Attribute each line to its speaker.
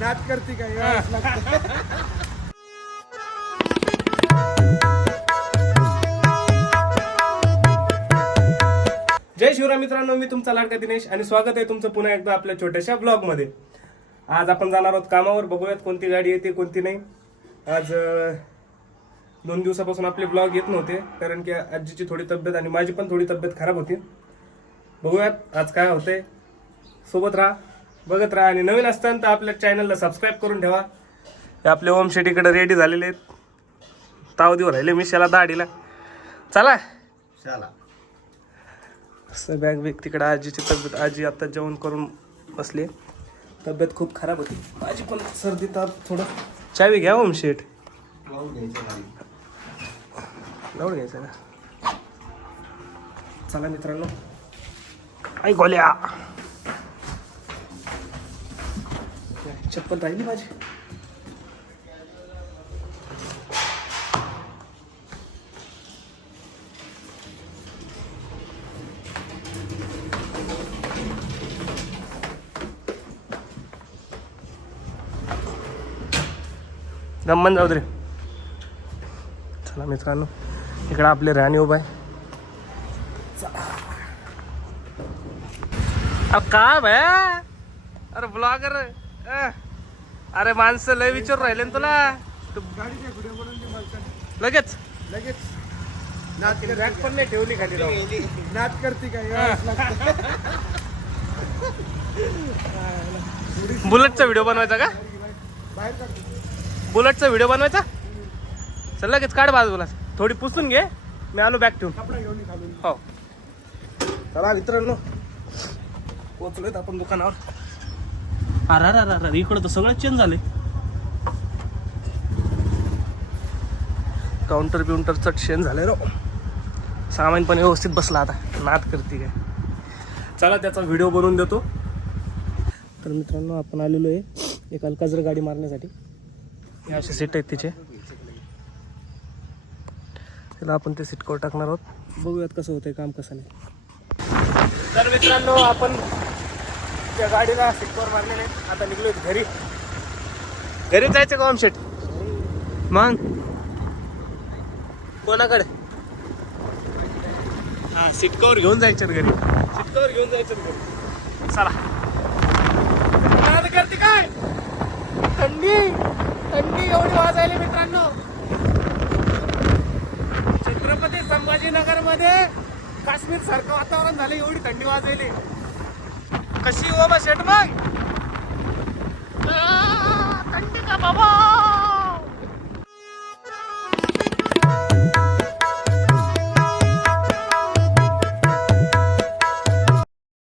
Speaker 1: करते काय.
Speaker 2: जय शिवराय मित्रांनो मी तुमचा लाडका दिनेश आणि स्वागत आहे तुमचं पुन्हा एकदा आपल्या छोट्याशा ब्लॉगमध्ये आज आपण जाणार आहोत कामावर बघूयात कोणती गाडी येते कोणती नाही. आज दोन दिवसापासून आपले ब्लॉग येत नव्हते कारण की आजीची थोडी तब्येत आणि माझी पण थोडी तब्येत खराब होती. बघूयात आज काय होतंय. सोबत राहा. बघत राहा आणि नवीन असताना तर आपल्या चॅनलला सबस्क्राईब करून ठेवा. हे आपले ओम शेटीकडे रेडी झालेले आहेत. ताव देऊ राहिले मिशाला दाढीला. चला. असं बॅग बिग तिकडे आजीची तब्येत आजी आता जेवण करून बसली. तब्येत खूप खराब होती. माझी पण सर्दी ताप थोडं. चावी घ्या ओम शेट. लावून घ्यायचं ना. चला मित्रांनो. आई चप्पल राहिली माझी. गमन जाऊ रे. चला मित्रांनो इकडे आपले राणी उभा आहे. अब का भया? अरे ब्लॉगर अरे माणसं लय विचारून राहिले ना तुला. तू
Speaker 1: गाडीच्या व्हिडिओ बनवून दे मालकाने.
Speaker 2: लगेच.
Speaker 1: लगेच नाच
Speaker 2: बॅग पण नाही ठेवली खाली राव.
Speaker 1: नाच करते काय लागतं.
Speaker 2: बुलेटचा व्हिडिओ बनवायचा का?
Speaker 1: बाहेर काढते.
Speaker 2: बुलेटचा व्हिडिओ बनवायचा? चल लगेच काढ बाजूला. थोडी पुसून घे. मी आलो बॅग ठेवून.
Speaker 1: कपडा घेऊन ये खालून.
Speaker 2: हो. चला मित्रांनो पोचलोय आपण दुकानावर. अरे अरे अरे अरे इकडं तर सगळं चेंज झाले काउंटर बिउंटर चट चेंज झाले रो. सामान पण व्यवस्थित बसला आता. नाद करते काय. चला त्याचा व्हिडिओ बनवून देतो. तर मित्रांनो आपण आलेलो आहे एक अलकाजर गाडी मारण्यासाठी. हे असे सीट आहेत तिचे. त्याला आपण ते सीट कवर टाकणार आहोत. बघूयात कसं होतंय काम कसं नाही. तर मित्रांनो आपण त्या गाडीला कवर मारलेले. आता निघलोय घरी. घरी जायचं का शेट मग? कोणाकडे? हा सीट कवर घेऊन जायचं घरी. सीट कवर घेऊन जायचं घरी. चला. करते काय? थंडी. थंडी एवढी वाजायली मित्रांनो. छत्रपती संभाजीनगरमध्ये काश्मीर सारखं वातावरण झालं एवढी थंडी वाजायली. કશી હોવા શેઠ માંગ?